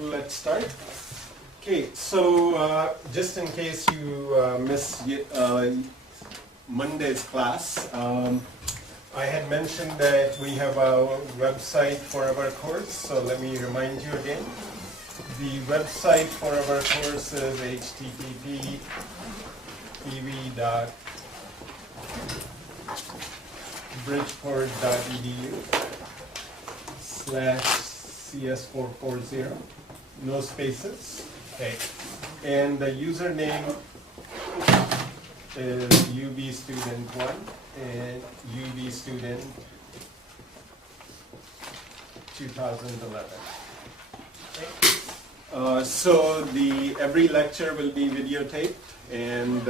let's start. Okay, so just in case you missed Monday's class, I had mentioned that we have a website for our course, so let me remind you again. The website for our course is http://bridgeport.edu/CS440, no spaces. Okay, and the username is ubstudent1 and ubstudent 2011. Okay. So every lecture will be videotaped, and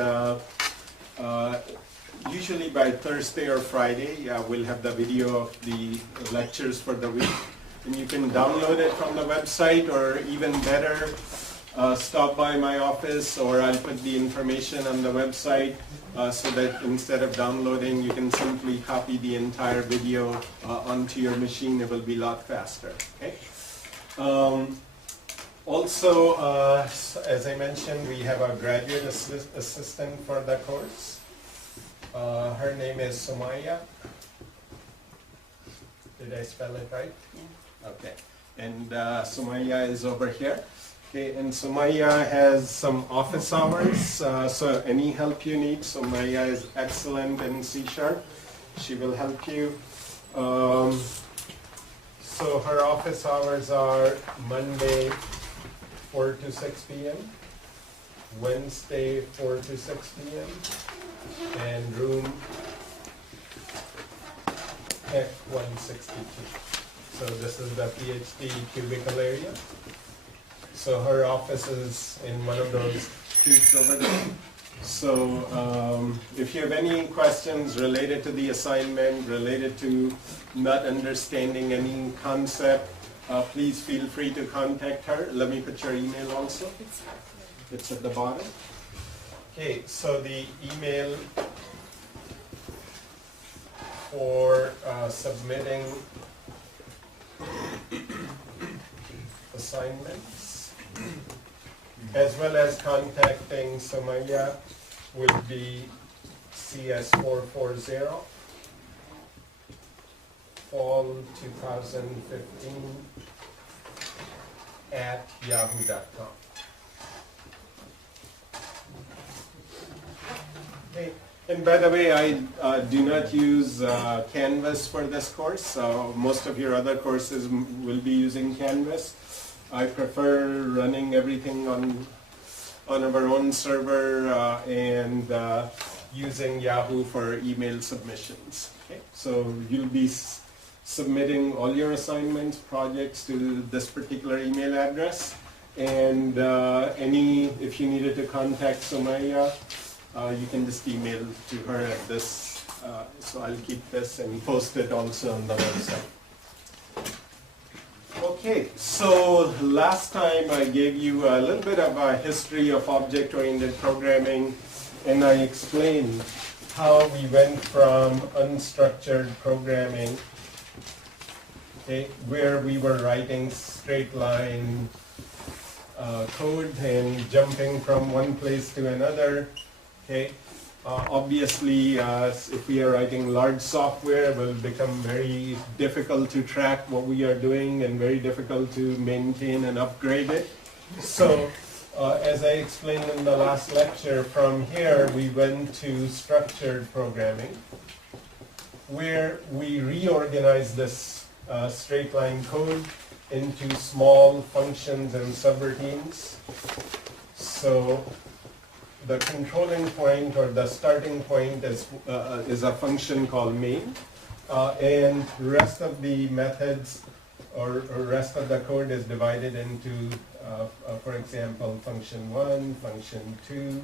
usually by Thursday or Friday we'll have the video of the lectures for the week, and you can download it from the website, or even better, stop by my office, or I'll put the information on the website so that instead of downloading, you can simply copy the entire video onto your machine. It will be a lot faster. Okay. Also, as I mentioned, we have a graduate assistant for the course. Her name is Sumaya. Did I spell it right? Yeah. Okay. And Sumaya is over here. Okay, and Sumaya has some office hours, so any help you need, Sumaya is excellent in C#. She will help you. So her office hours are Monday 4 to 6 p.m., Wednesday 4 to 6 p.m., and room F162. So this is the PhD cubicle area. So her office is in one of those cubes over there. So if you have any questions related to the assignment, related to not understanding any concept, please feel free to contact her. Let me put your email also. It's at the bottom. Okay, so the email for submitting assignments, as well as contacting Sumaya, will be CS440 fall 2015 at yahoo.com. Okay. And by the way, I do not use Canvas for this course. Most of your other courses will be using Canvas. I prefer running everything on our own server and using Yahoo for email submissions. Okay? So you'll be submitting all your assignments, projects to this particular email address. And if you needed to contact Sumaya, you can just email to her at this. So I'll keep this and post it also on the website. Okay, so last time I gave you a little bit of a history of object-oriented programming, and I explained how we went from unstructured programming, okay, where we were writing straight line code and jumping from one place to another. Okay. Obviously, if we are writing large software, it will become very difficult to track what we are doing and very difficult to maintain and upgrade it. So, as I explained in the last lecture, from here we went to structured programming, where we reorganized this straight line code into small functions and subroutines. So the controlling point, or the starting point, is a function called main, and rest of the methods or rest of the code is divided into, for example, function 1, function 2,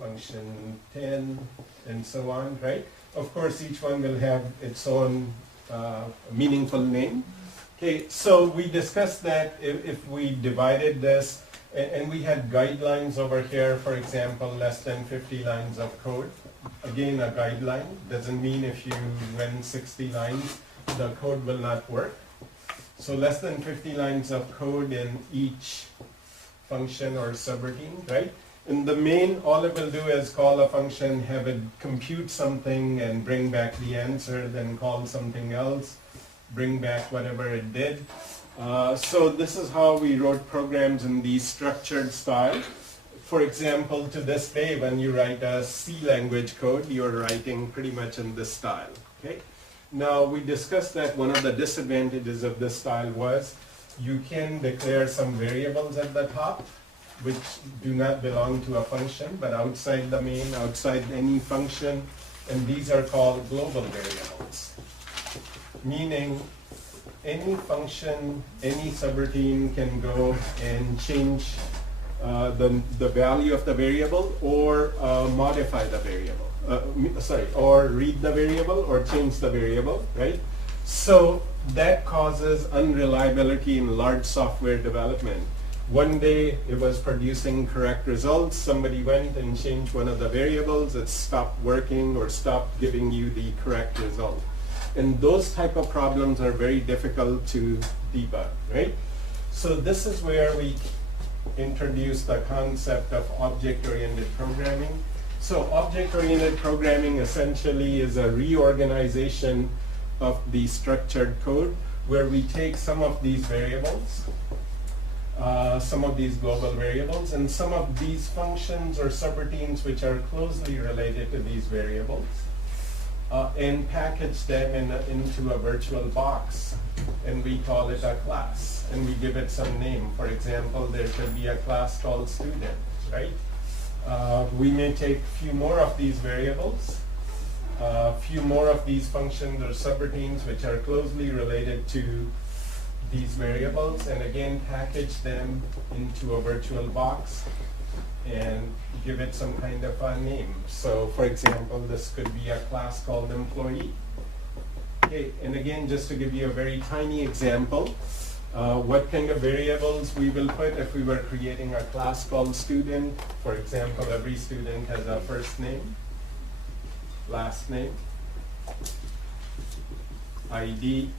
function 10, and so on, right? Of course, each one will have its own meaningful name. Okay, so we discussed that if we divided this, and we had guidelines over here, for example, less than 50 lines of code. Again, a guideline doesn't mean if you run 60 lines, the code will not work. So less than 50 lines of code in each function or subroutine, right? In the main, all it will do is call a function, have it compute something and bring back the answer, then call something else, bring back whatever it did. So this is how we wrote programs in the structured style. For example, to this day, when you write a C language code, you're writing pretty much in this style, okay? Now, we discussed that one of the disadvantages of this style was you can declare some variables at the top, which do not belong to a function, but outside the main, outside any function, and these are called global variables. Meaning, any function, any subroutine can go and change the value of the variable or modify the variable. Or read the variable or change the variable, right? So that causes unreliability in large software development. One day it was producing correct results, somebody went and changed one of the variables, it stopped working or stopped giving you the correct result. And those type of problems are very difficult to debug, right? So this is where we introduce the concept of object-oriented programming. So object-oriented programming essentially is a reorganization of the structured code where we take some of these variables, some of these global variables, and some of these functions or subroutines which are closely related to these variables, and package them into a virtual box, and we call it a class, and we give it some name. For example, there could be a class called student, right? We may take a few more of these variables, a few more of these functions or subroutines which are closely related to these variables, and again package them into a virtual box and give it some kind of a name. So for example, this could be a class called employee. Okay, and again, just to give you a very tiny example, what kind of variables we will put if we were creating a class called student. For example, every student has a first name, last name, ID,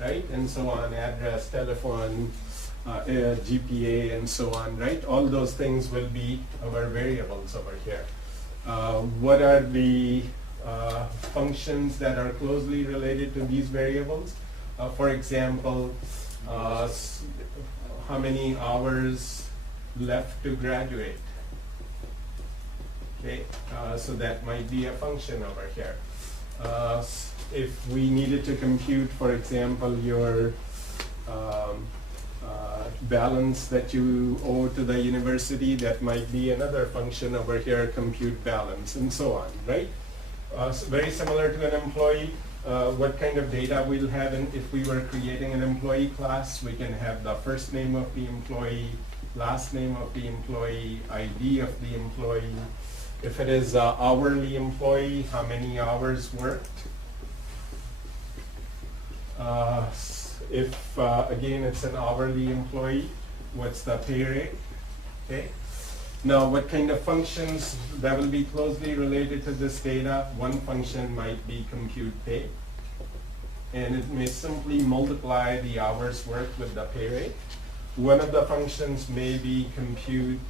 right, and so on, address, telephone, GPA, and so on, right? All those things will be our variables over here. What are the functions that are closely related to these variables? For example, how many hours left to graduate? Okay, so that might be a function over here. If we needed to compute, for example, your balance that you owe to the university, that might be another function over here, compute balance, and so on, right? So very similar to an employee. What kind of data we'll have if we were creating an employee class, we can have the first name of the employee, last name of the employee, ID of the employee. If it is an hourly employee, how many hours worked? If again it's an hourly employee, what's the pay rate? Okay. Now, what kind of functions that will be closely related to this data? One function might be compute pay, and it may simply multiply the hours worked with the pay rate. One of the functions may be compute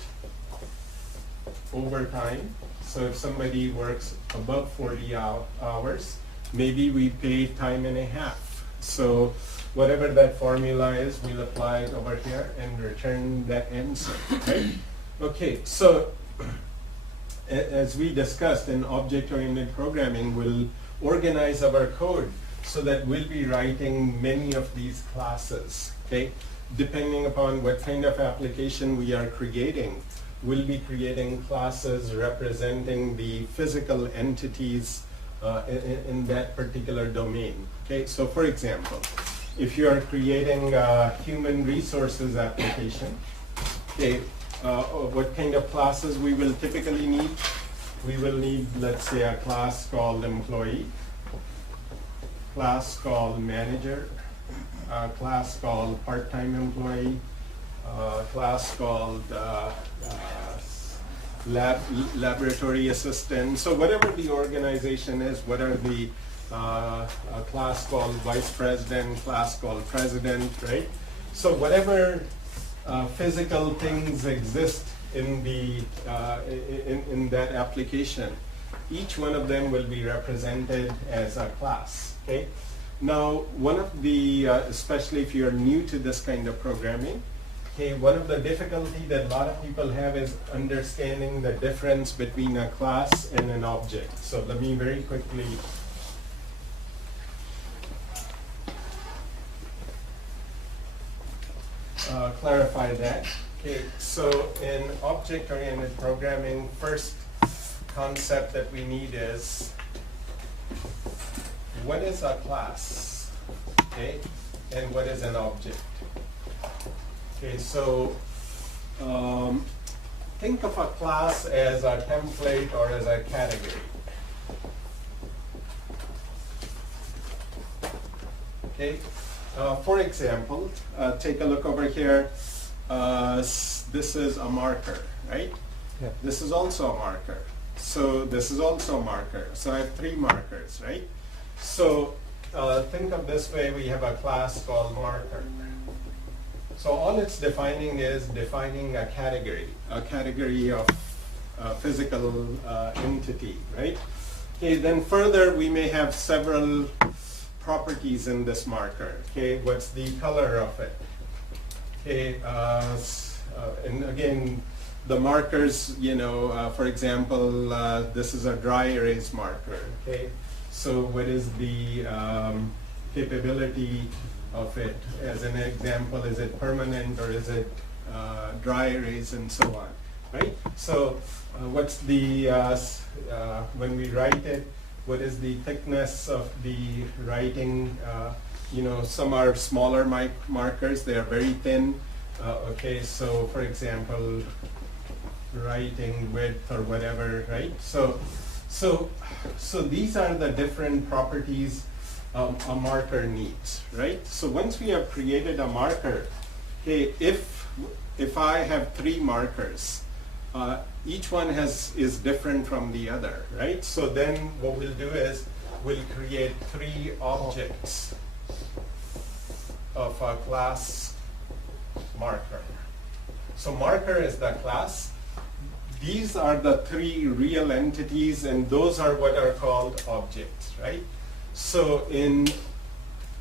overtime. So if somebody works above 40 hours, maybe we pay time and a half. So whatever that formula is, we'll apply it over here and return that answer, right? Okay, so as we discussed in object-oriented programming, we'll organize our code so that we'll be writing many of these classes, okay? Depending upon what kind of application we are creating, we'll be creating classes representing the physical entities in that particular domain, okay? So for example, if you are creating a human resources application, okay, what kind of classes we will typically need? We will need, let's say, a class called employee, class called manager, a class called part-time employee, class called laboratory assistant. So whatever the organization is, what are the a class called vice president, class called president, right? So whatever physical things exist in the in that application, each one of them will be represented as a class. Okay. Now, one of the especially if you're new to this kind of programming, okay, one of the difficulty that a lot of people have is understanding the difference between a class and an object. So let me very quickly clarify that. Okay, so in object-oriented programming, first concept that we need is what is a class, okay, and what is an object. Okay, so think of a class as a template or as a category. Okay, for example, take a look over here. This is a marker, right? Yeah. This is also a marker. So this is also a marker. So I have 3 markers, right? So think of this way, we have a class called marker. So all it's defining is defining a category of physical entity, right? Okay, then further we may have several properties in this marker. Okay, what's the color of it? Okay, and again, the markers, you know, for example, this is a dry erase marker. Okay, so what is the capability of it? As an example, is it permanent or is it dry erase and so on, right? So what's the, when we write it, what is the thickness of the writing? You know, some are smaller markers, they are very thin. Okay, so for example, writing width or whatever, right? So these are the different properties a marker needs, right? So once we have created a marker, okay, if I have 3 markers, each one is different from the other, right? So then what we'll do is we'll create 3 objects of a class marker. So marker is the class. These are the 3 real entities, and those are what are called objects, right? So in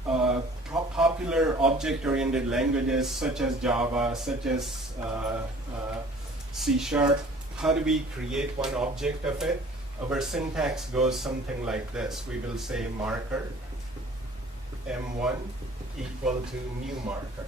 popular object-oriented languages such as Java, such as C#, how do we create one object of it? Our syntax goes something like this. We will say marker M1 equal to new marker.